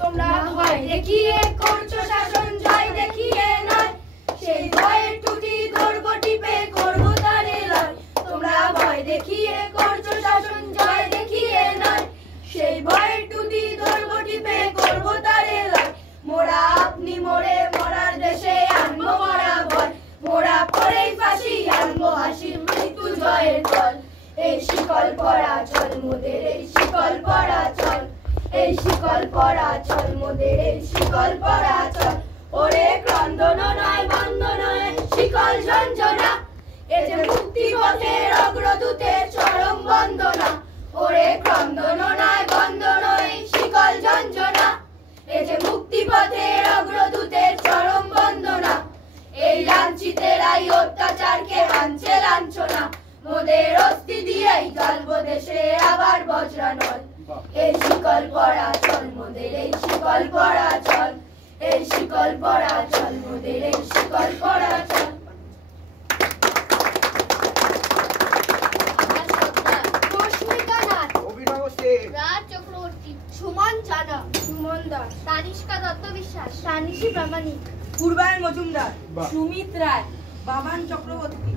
তোমরা ভয় দেখিয়ে করছো শাসন, জয় দেখিয়ে নয়। সেই ভয়ের টুটি ধরবো টিপে, করবো তারে লয়। তোমরা ভয় দেখিয়ে করছো শাসন, জয় দেখিয়ে নয়। সেই ভয়ের টুটি ধরবো টিপে, করবো তারে লয়। মোরা আপনি মোরে মরার দেশে আনবো মরা ভয়। মোরা পরেই ফাঁসি আনবো হাসি, মৃত্যু জয়ের দল। এই শিকল পরা চল মোদের, এই শিকল পরা চল। এই শিকল পরা চল মোদের, এই শিকল পরা চল। ওরে ক্রন্দন নয় বন্ধন নয়, শিকল ঝঞ্ঝনা। এ যে মুক্তি পথের অগ্রদূতের চরম বন্দনা। ওরে ক্রন্দন নয় বন্ধন নয়, শিকল ঝঞ্ঝনা। এ যে মুক্তি পথের অগ্রদূতের চরম বন্দনা। এই লাঞ্ছিতেরাই অত্যাচারকে আনছে লাঞ্ছনা। মোদের অস্থি দিয়েই চলবো দেশে আবার বজ্রানল। এই শিকল পরা চল মোদের, এই শিকল পরা চল। এই শিকল পরা চল মোদের, এই শিকল পরা চল। রশ্মিকা নাথ, অভিনব সেন, রাজ চক্রবর্তী, সুমন জানা, সুমন দাস, তানিষ্কা দত্ত বিশ্বাস, তানিশী প্রামাণিক, পূর্বায়ন মজুমদার, বাহ। সুমিত রায়, বাবান চক্রবর্তী।